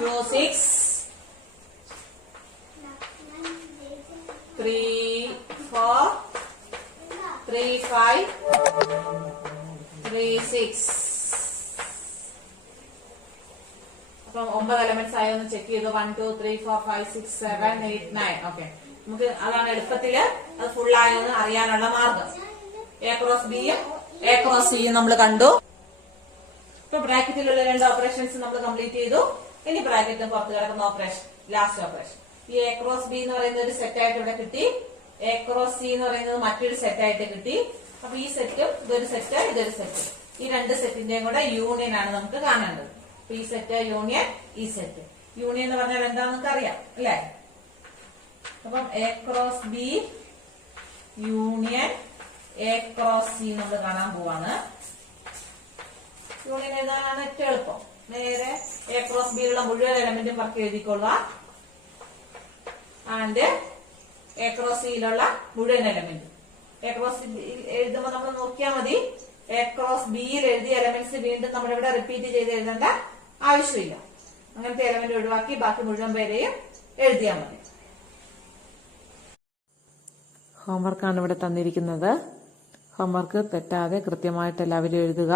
ടു 6 3 4 3 5 3 6. അപ്പം 9 എലമെന്റ്സ് ആയോ എന്ന് ചെക്ക് ചെയ്തു. 1 2 3 4 5 6 7 8 9. ഓക്കെ, നമുക്ക് അതാണ് എളുപ്പത്തില് അത് ഫുൾ ആയോ എന്ന് അറിയാനുള്ള മാർഗം. എ ക്രോസ് ബിയും എ ക്രോസ് സിയും നമ്മൾ കണ്ടു. ഇപ്പൊ ബ്രാക്കറ്റിലുള്ള 2 ഓപ്പറേഷൻസ് നമ്മൾ കംപ്ലീറ്റ് ചെയ്തു. ഇനി ബ്രാക്കറ്റിന് പുറത്ത് കിടക്കുന്ന ഓപ്പറേഷൻ, ലാസ്റ്റ് ഓപ്പറേഷൻ. ഈ എ ക്രോസ് ബി എന്ന് പറയുന്നത് ഒരു സെറ്റ് ആയിട്ട് ഇവിടെ കിട്ടി. എ ക്രോസ് സി എന്ന് പറയുന്നത് മറ്റൊരു സെറ്റ് ആയിട്ട് കിട്ടി. അപ്പൊ ഈ സെറ്റും ഇതൊരു സെറ്റ്, ഇതൊരു സെറ്റ്. ഈ 2 സെറ്റിന്റെയും കൂടെ യൂണിയൻ ആണ് നമുക്ക് കാണേണ്ടത്. അപ്പൊ ഈ സെറ്റ് യൂണിയൻ, ഈ സെറ്റ് യൂണിയൻ എന്ന് പറഞ്ഞാൽ എന്താന്ന് നമുക്ക് അറിയാം അല്ലെ? അപ്പം A cross B union A cross C നമ്മൾ കാണാൻ പോവാണ്. യൂണിയൻ എഴുതാനാണ് ഏറ്റവും എളുപ്പം. നേരെ എ ക്രോസ് ബിയിലുള്ള മുഴുവൻ എലമെന്റും വർക്ക് എഴുതിക്കൊള്ളുക. ആൻഡ് എ ക്രോസ് സിയിലുള്ള മുഴുവൻ എലമെന്റും. എ ക്രോസ് എഴുതുമ്പോൾ നമ്മൾ നോക്കിയാൽ മതി. എ ക്രോസ് ബിയിൽ എഴുതിയ എലമെന്റ്സ് വീണ്ടും നമ്മളിവിടെ റിപ്പീറ്റ് ചെയ്ത് എഴുതേണ്ട ആവശ്യമില്ല. അങ്ങനത്തെ എലമെന്റ് ഒഴിവാക്കി ബാക്കി മുഴുവൻ പേരെയും എഴുതിയാൽ മതി. ഹോംവർക്കാണ് ഇവിടെ തന്നിരിക്കുന്നത്. ഹോംവർക്ക് തെറ്റാതെ കൃത്യമായിട്ട് എല്ലാവരും എഴുതുക.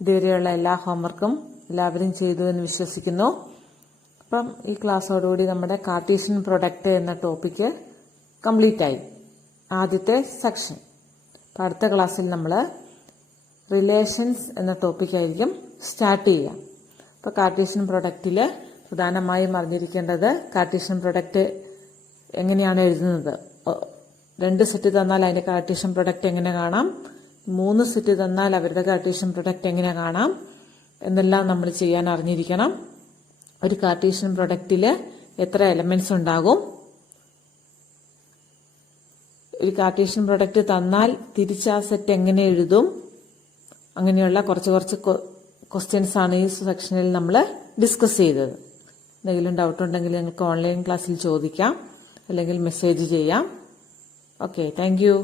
ഇതുവരെയുള്ള എല്ലാ ഹോംവർക്കും എല്ലാവരും ചെയ്തു എന്ന് വിശ്വസിക്കുന്നു. അപ്പം ഈ ക്ലാസ്സോടുകൂടി നമ്മുടെ കാർട്ടീഷ്യൻ പ്രൊഡക്റ്റ് എന്ന ടോപ്പിക്ക് കംപ്ലീറ്റ് ആയി, ആദ്യത്തെ സെക്ഷൻ. അപ്പം അടുത്ത ക്ലാസ്സിൽ നമ്മൾ റിലേഷൻസ് എന്ന ടോപ്പിക്കായിരിക്കും സ്റ്റാർട്ട് ചെയ്യുക. അപ്പോൾ കാർട്ടീഷ്യൻ പ്രൊഡക്റ്റിൽ പ്രധാനമായും അറിഞ്ഞിരിക്കേണ്ടത് കാർട്ടീഷ്യൻ പ്രൊഡക്റ്റ് എങ്ങനെയാണ് എഴുതുന്നത്. 2 സെറ്റ് തന്നാൽ അതിന്റെ കാർട്ടീഷ്യൻ പ്രൊഡക്റ്റ് എങ്ങനെ കാണാം, 3 സെറ്റ് തന്നാൽ അവരുടെ കാർട്ടീഷ്യൻ പ്രൊഡക്റ്റ് എങ്ങനെ കാണാം എന്നെല്ലാം നമ്മൾ ചെയ്യാൻ അറിഞ്ഞിരിക്കണം. ഒരു കാർട്ടീഷ്യൻ പ്രൊഡക്റ്റിൽ എത്ര എലമെന്റ്സ് ഉണ്ടാകും, ഒരു കാർട്ടീഷ്യൻ പ്രൊഡക്റ്റ് തന്നാൽ തിരിച്ച് ആ സെറ്റ് എങ്ങനെ എഴുതും, അങ്ങനെയുള്ള കുറച്ച് ക്വസ്റ്റ്യൻസ് ആണ് ഈ സെക്ഷനിൽ നമ്മൾ ഡിസ്കസ് ചെയ്തത്. എന്തെങ്കിലും ഡൗട്ട് ഉണ്ടെങ്കിൽ നിങ്ങൾക്ക് ഓൺലൈൻ ക്ലാസ്സിൽ ചോദിക്കാം, അല്ലെങ്കിൽ മെസ്സേജ് ചെയ്യാം. Okay, thank you.